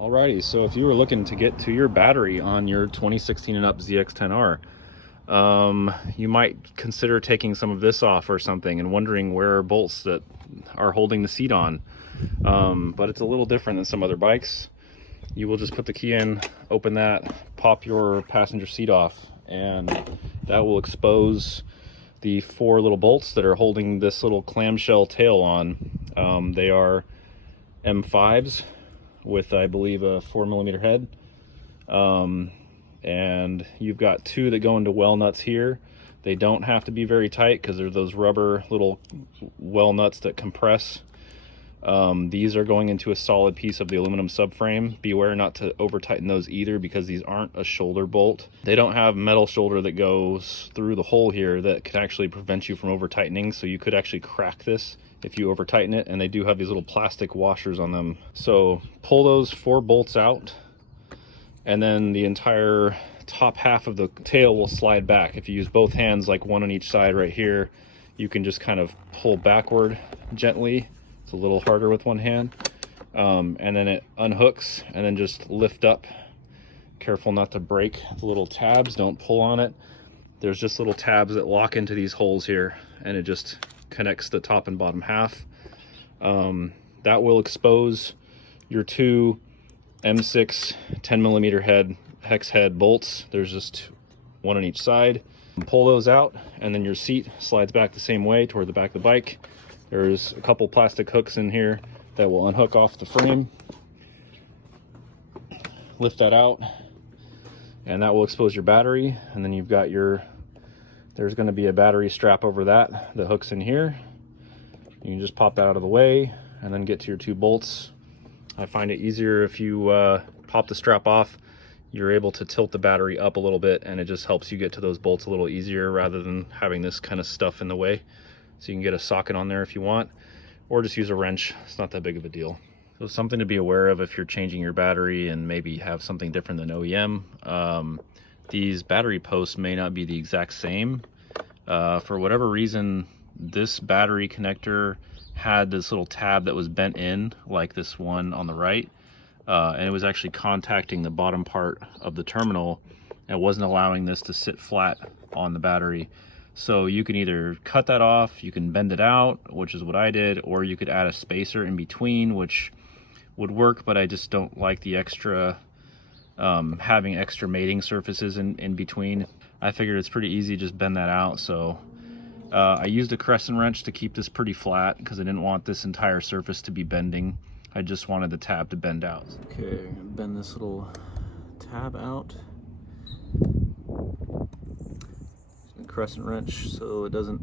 Alrighty, so if you were looking to get to your battery on your 2016 and up ZX10R, you might consider taking some of this off or something and wondering where are bolts that are holding the seat on. But it's a little different than some other bikes. You will just put the key in, open that, pop your passenger seat off, and that will expose the 4 little bolts that are holding this little clamshell tail on. They are M5s with, I believe, a 4mm head. And you've got 2 that go into well nuts here. They don't have to be very tight because they're those rubber little well nuts that compress. These are going into a solid piece of the aluminum subframe. Beware not to over tighten those either, because these aren't a shoulder bolt. They don't have metal shoulder that goes through the hole here that can actually prevent you from over tightening, so you could actually crack this if you over tighten it. And they do have these little plastic washers on them. So pull those 4 bolts out, and then the entire top half of the tail will slide back. If you use both hands, like one on each side right here, you can just kind of pull backward gently. It's a little harder with one hand, and then it unhooks, and then just lift up. Careful not to break the little tabs, don't pull on it. There's just little tabs that lock into these holes here, and it just connects the top and bottom half. That will expose your 2 M6 10mm head hex head bolts. There's just 1 on each side. Pull those out, and then your seat slides back the same way toward the back of the bike. There's a couple plastic hooks in here that will unhook off the frame. Lift that out, and that will expose your battery. And then you've got there's going to be a battery strap over that hooks in here. You can just pop that out of the way and then get to your 2 bolts. I find it easier if you pop the strap off. You're able to tilt the battery up a little bit, and it just helps you get to those bolts a little easier rather than having this kind of stuff in the way. So you can get a socket on there if you want, or just use a wrench. It's not that big of a deal. So something to be aware of if you're changing your battery and maybe have something different than OEM. These battery posts may not be the exact same. For whatever reason, this battery connector had this little tab that was bent in, like this one on the right, and it was actually contacting the bottom part of the terminal and wasn't allowing this to sit flat on the battery. So you can either cut that off, you can bend it out, which is what I did, or you could add a spacer in between, which would work, but I just don't like the extra, having extra mating surfaces in between. I figured it's pretty easy, just bend that out. So I used a crescent wrench to keep this pretty flat because I didn't want this entire surface to be bending. I just wanted the tab to bend out. Okay, bend this little tab out. Crescent wrench so it doesn't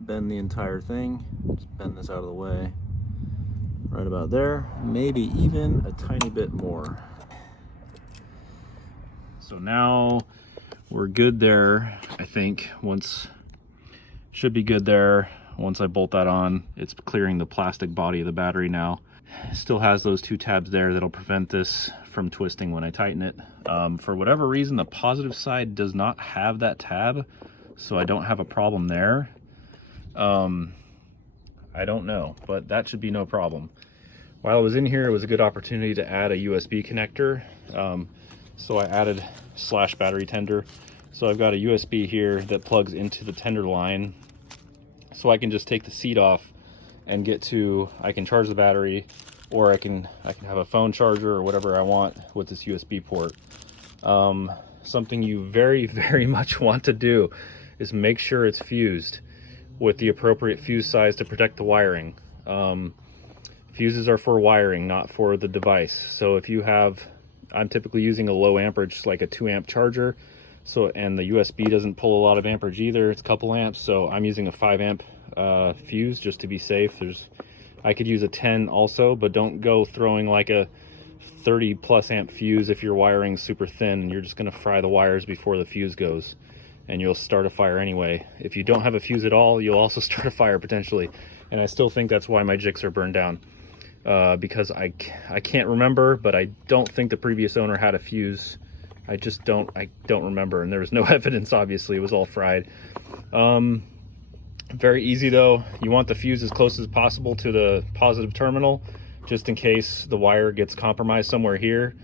bend the entire thing. Just bend this out of the way right about there, maybe even a tiny bit more. So now we're good there. I think should be good there. Once I bolt that on, it's clearing the plastic body of the battery now. Still has those 2 tabs there that'll prevent this from twisting when I tighten it. For whatever reason, the positive side does not have that tab, so I don't have a problem there. I don't know, but that should be no problem. While I was in here, it was a good opportunity to add a USB connector. So I added / battery tender. So I've got a USB here that plugs into the tender line, so I can just take the seat off and I can charge the battery, or I can have a phone charger or whatever I want with this USB port. Something you very, very much want to do is make sure it's fused with the appropriate fuse size to protect the wiring. Fuses are for wiring, not for the device. So if you I'm typically using a low amperage, like a 2 amp charger. And the USB doesn't pull a lot of amperage either, it's a couple amps. So I'm using a 5 amp fuse just to be safe. I could use a 10 also, but don't go throwing like a 30+ amp fuse if your wiring's super thin, and you're just gonna fry the wires before the fuse goes, and you'll start a fire anyway. If you don't have a fuse at all, you'll also start a fire potentially. And I still think that's why my jigs are burned down, because I can't remember, but I don't think the previous owner had a fuse. I don't remember, and there was no evidence. Obviously, it was all fried. Very easy though. You want the fuse as close as possible to the positive terminal. just in case the wire gets compromised somewhere here.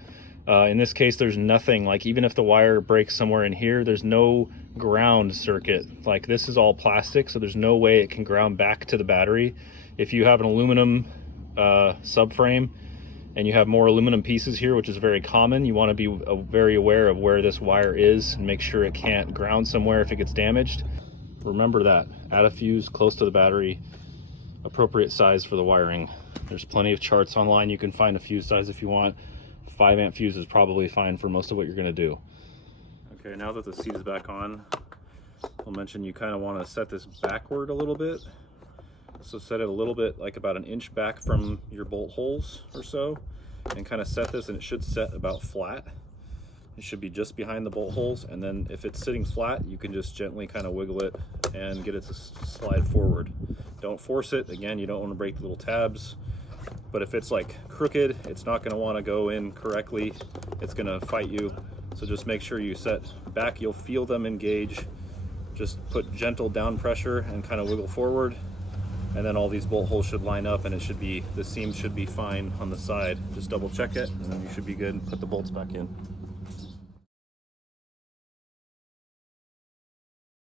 In this case, there's nothing, like even if the wire breaks somewhere in here, there's no ground circuit. Like this is all plastic, so there's no way it can ground back to the battery. If you have an aluminum subframe and you have more aluminum pieces here, which is very common, you want to be very aware of where this wire is and make sure it can't ground somewhere if it gets damaged. Remember that. Add a fuse close to the battery, appropriate size for the wiring. There's plenty of charts online. You can find a fuse size if you want. 5 amp fuse is probably fine for most of what you're going to do. Okay, now that the seat is back on, I'll mention you kind of want to set this backward a little bit. So set it a little bit, like about 1 inch back from your bolt holes or so, and kind of set this, and it should set about flat. It should be just behind the bolt holes, and then if it's sitting flat, you can just gently kind of wiggle it and get it to slide forward. Don't force it. Again, you don't want to break the little tabs. But if it's like crooked, it's not going to want to go in correctly. It's going to fight you. So just make sure you set back. You'll feel them engage. Just put gentle down pressure and kind of wiggle forward. And then all these bolt holes should line up, and it should be, the seam should be fine on the side. Just double check it, and then you should be good and put the bolts back in.